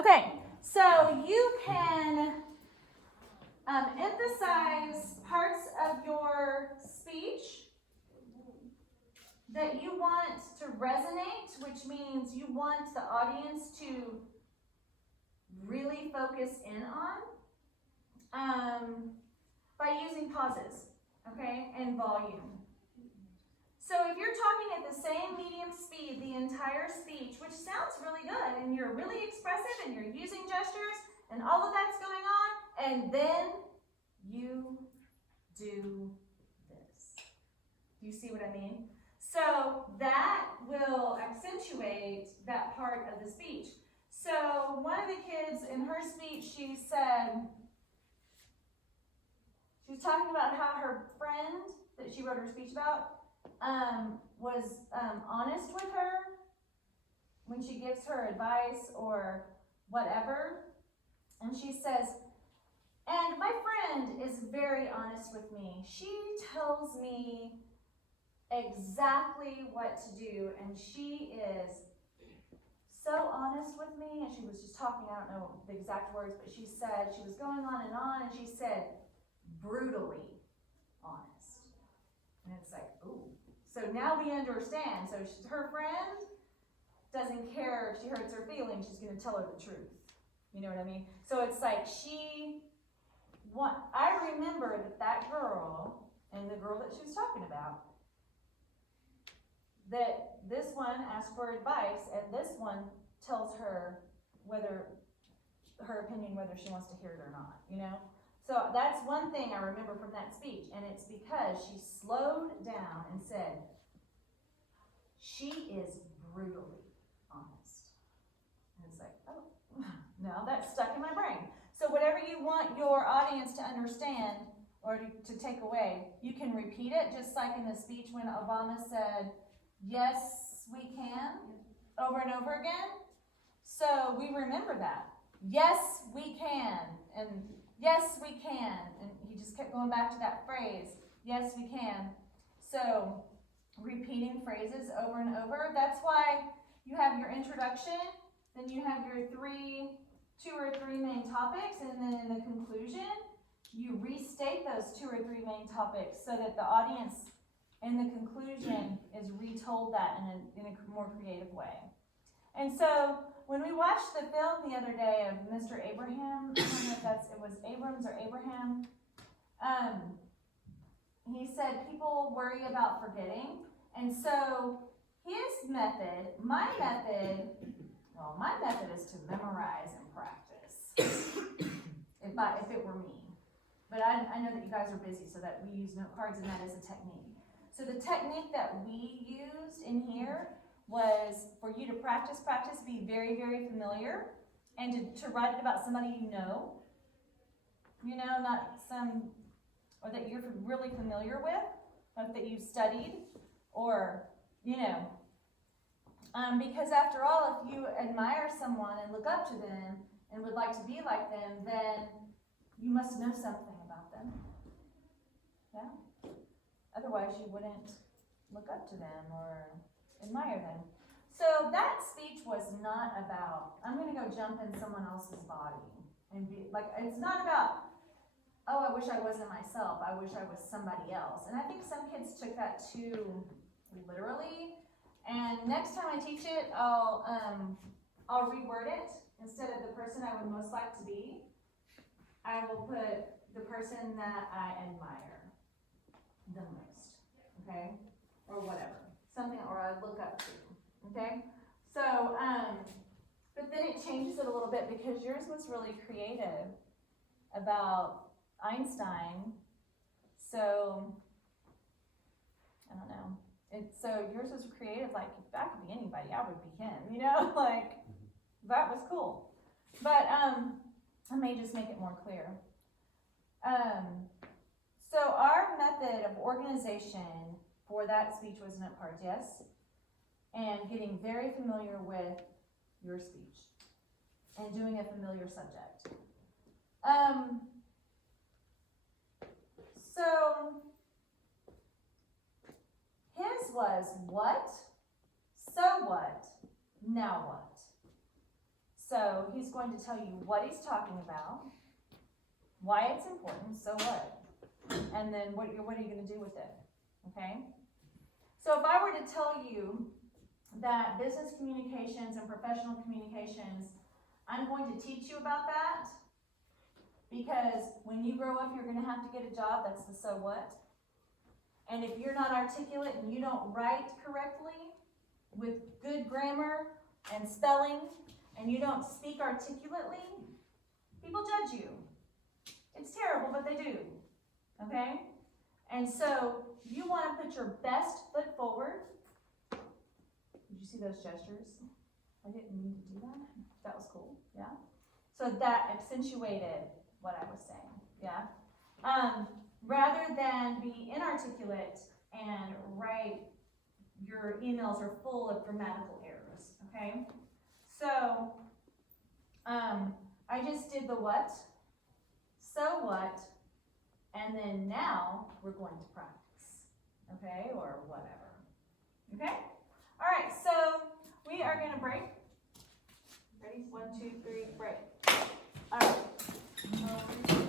Okay, so you can emphasize parts of your speech that you want to resonate, which means you want the audience to really focus in on, by using pauses, okay, and volume. So if you're talking at the same medium speed the entire speech, which sounds really good, and you're really expressive, and you're using gestures, and all of that's going on, and then you do this. Do you see what I mean? So that will accentuate that part of the speech. So one of the kids in her speech, she said, she was talking about how her friend that she wrote her speech about was honest with her when she gives her advice or whatever. And she says, and my friend is very honest with me. She tells me exactly what to do, and she is so honest with me. And she was just talking, I don't know the exact words, but she said, she was going on, and she said, brutally honest. And it's like, ooh. So now we understand. So her friend doesn't care if she hurts her feelings, she's going to tell her the truth. You know what I mean? So it's like I remember that girl and the girl that she was talking about, that this one asked for advice and this one tells her whether her opinion, whether she wants to hear it or not, you know? So that's one thing I remember from that speech, and it's because she slowed down and said, she is brutally honest. And it's like, oh, now that's stuck in my brain. So whatever you want your audience to understand or to take away, you can repeat it, just like in the speech when Obama said, yes, we can, over and over again. So we remember that. Yes, we can, and yes, we can. And he just kept going back to that phrase, yes, we can. So repeating phrases over and over. That's why you have your introduction, then you have your two or three main topics, and then in the conclusion, you restate those two or three main topics so that the audience in the conclusion is retold that in a more creative way. And so when we watched the film the other day of Mr. Abraham, I don't know if it was Abrams or Abraham, he said people worry about forgetting. And so his method, my method is to memorize and practice, if it were me. But I know that you guys are busy, so that we use note cards, and that is a technique. So the technique that we used in here was for you to practice, be very, very familiar, and to write it about somebody you know, not or that you're really familiar with, or that you've studied, or, because after all, if you admire someone and look up to them and would like to be like them, then you must know something about them. Yeah? Otherwise, you wouldn't look up to them or admire them. So that speech was not about, I'm going to go jump in someone else's body and be like, it's not about, oh, I wish I wasn't myself, I wish I was somebody else. And I think some kids took that too literally. And next time I teach it, I'll reword it. Instead of the person I would most like to be, I will put the person that I admire the most, okay? Or whatever, something, or I look up to, okay? So, but then it changes it a little bit because yours was really creative about Einstein. So, I don't know. So yours was creative, like if that could be anybody, I would be him, like that was cool. But I may just make it more clear. So our method of organization for that speech was note cards, yes, and getting very familiar with your speech and doing a familiar subject. So his was what, so what, now what. So he's going to tell you what he's talking about, why it's important, so what, and then what are you going to do with it, okay? So if I were to tell you that business communications and professional communications, I'm going to teach you about that, because when you grow up, you're going to have to get a job. That's the so what. And if you're not articulate and you don't write correctly with good grammar and spelling, and you don't speak articulately, people judge you. It's terrible, but they do, okay? And so you want to put your best foot forward. Did you see those gestures? I didn't mean to do that. That was cool, yeah? So that accentuated what I was saying, yeah? Rather than be inarticulate and write, your emails are full of grammatical errors, okay? So, I just did the what, so what, and then now we're going to practice, okay, or whatever, okay? All right, so we are going to break. Ready? 1, 2, 3, break. All right.